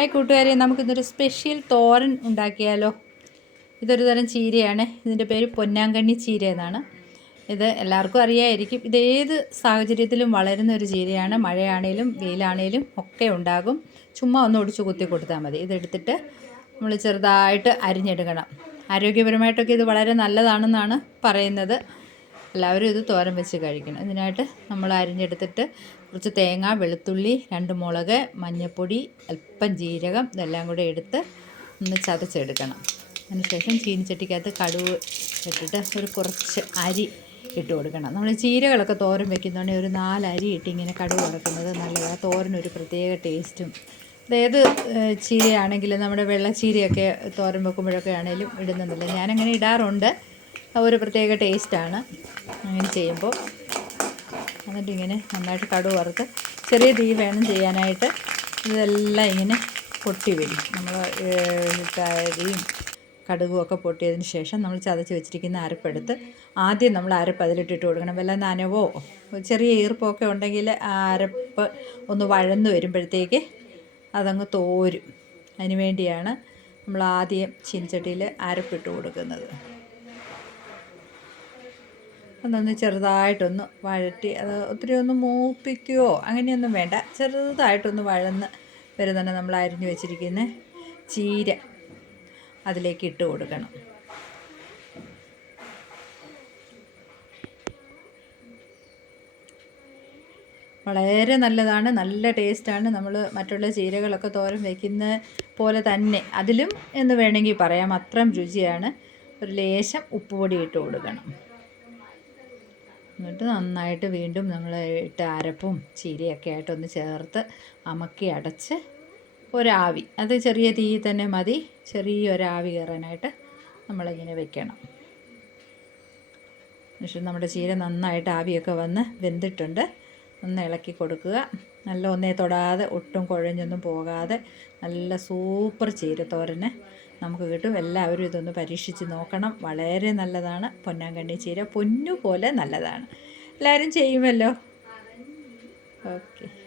Hi കൂട്ടുകാരെ നമുക്കിന്നൊരു special തോരൻ ഉണ്ടാക്കിയാലോ? ഇതൊരു തരം ചീരയാണ്. ഇതിന്റെ പേര് പൊന്നാങ്കണ്ണി ചീര എന്നാണ്. ഇത് എല്ലാവർക്കും അറിയാമായിരിക്കും ഇത് ഏത് സാഹചര്യത്തിലും വളരുന്ന ഒരു ചീരയാണ്. മഴയാണേലും വെയിലാണേലും ഒക്കെ ഉണ്ടാകും. ചുമ്മാ ഒന്ന് ഒടിച്ചു കുത്തി കൊടുത്താൽ മതി. ഇതെടുത്തിട്ട് നമ്മൾ ചെറുതായിട്ട് അരിഞ്ഞെടുക്കണം. ആരോഗ്യപരമായിട്ടൊക്കെ ഇത് വളരെ നല്ലതാണെന്നാണ് പറയുന്നത്. എല്ലാവരും ഇത് തോരം വെച്ച് കഴിക്കണം. ഇതിനായിട്ട് നമ്മൾ അരിഞ്ഞെടുത്തിട്ട് കുറച്ച് തേങ്ങ വെളുത്തുള്ളി രണ്ട് മുളക് മഞ്ഞൾപ്പൊടി അല്പം ജീരകം ഇതെല്ലാം കൂടെ എടുത്ത് ഒന്ന് ചതച്ചെടുക്കണം. അതിനുശേഷം ചീനിച്ചട്ടിക്കകത്ത് കടുവ് ഇട്ടിട്ട് ഒരു കുറച്ച് അരി ഇട്ട് കൊടുക്കണം. നമ്മൾ ചീരകളൊക്കെ തോരൻ വെക്കുന്നതുകൊണ്ട് ഒരു നാല് അരി ഇട്ട് ഇങ്ങനെ കടുവ് വറക്കുന്നത് നല്ലതാണ് തോരനൊരു പ്രത്യേക ടേസ്റ്റും. അതായത് ചീരയാണെങ്കിലും നമ്മുടെ വെള്ളച്ചീരയൊക്കെ തോരൻ വെക്കുമ്പോഴൊക്കെ ആണെങ്കിലും ഇടുന്നതല്ല ഞാനങ്ങനെ ഇടാറുണ്ട്. ഒരു പ്രത്യേക ടേസ്റ്റാണ്. അങ്ങനെ ചെയ്യുമ്പോൾ എന്നിട്ട് ഇങ്ങനെ നന്നായിട്ട് കടുവ് വറുത്ത് ചെറിയ തീ വേണം ചെയ്യാനായിട്ട്. ഇതെല്ലാം ഇങ്ങനെ പൊട്ടി വരും. നമ്മൾ കരിയും കടുകും ഒക്കെ പൊട്ടിയതിന് ശേഷം നമ്മൾ ചതച്ച് വെച്ചിരിക്കുന്ന അരപ്പെടുത്ത് ആദ്യം നമ്മൾ അരപ്പ് അതിലിട്ടിട്ട് കൊടുക്കണം. വല്ല നനവോ ചെറിയ ഈർപ്പമൊക്കെ ഉണ്ടെങ്കിൽ ആ അരപ്പ് ഒന്ന് വഴന്ന് വരുമ്പോഴത്തേക്ക് അതങ്ങ് തോരും. അതിനുവേണ്ടിയാണ് നമ്മൾ ആദ്യം ചീനച്ചട്ടിയിൽ അരപ്പിട്ട് കൊടുക്കുന്നത്. അതൊന്ന് ചെറുതായിട്ടൊന്ന് വഴറ്റി അത് ഒത്തിരി ഒന്ന് മൂപ്പിക്കുകയോ അങ്ങനെയൊന്നും വേണ്ട. ചെറുതായിട്ടൊന്ന് വഴന്ന് വരുന്നുണ്ട് നമ്മൾ അരിഞ്ഞു വെച്ചിരിക്കുന്ന ചീര അതിലേക്ക് ഇട്ട് കൊടുക്കണം. വളരെ നല്ലതാണ് നല്ല ടേസ്റ്റാണ്. നമ്മൾ മറ്റുള്ള ചീരകളൊക്കെ തോരൻ വയ്ക്കുന്ന പോലെ തന്നെ അതിലും എന്ന് വേണമെങ്കിൽ പറയാം അത്രയും രുചിയാണ്. ഒരു ലേശം ഉപ്പുപൊടി ഇട്ട് കൊടുക്കണം. എന്നിട്ട് നന്നായിട്ട് വീണ്ടും നമ്മൾ ഇട്ട അരപ്പും ചീരയൊക്കെ ആയിട്ടൊന്ന് ചേർത്ത് അമക്കി അടച്ച് ഒരാവി. അത് ചെറിയ തീയിൽ തന്നെ മതി. ചെറിയൊരാവി കയറാനായിട്ട് നമ്മളിങ്ങനെ വെക്കണം. പക്ഷേ നമ്മുടെ ചീര നന്നായിട്ട് ആവിയൊക്കെ വന്ന് വെന്തിട്ടുണ്ട്. ഒന്ന് ഇളക്കി കൊടുക്കുക. നല്ല ഒന്നേ തൊടാതെ ഒട്ടും കുഴഞ്ഞൊന്നും പോകാതെ നല്ല സൂപ്പർ ചീരത്തോരന് നമുക്ക് കിട്ടും. എല്ലാവരും ഇതൊന്ന് പരീക്ഷിച്ച് നോക്കണം. വളരെ നല്ലതാണ്. പൊന്നാങ്കണ്ണി ചീര പൊന്നു പോലെ നല്ലതാണ്. എല്ലാവരും ചെയ്യുമല്ലോ? ഓക്കെ.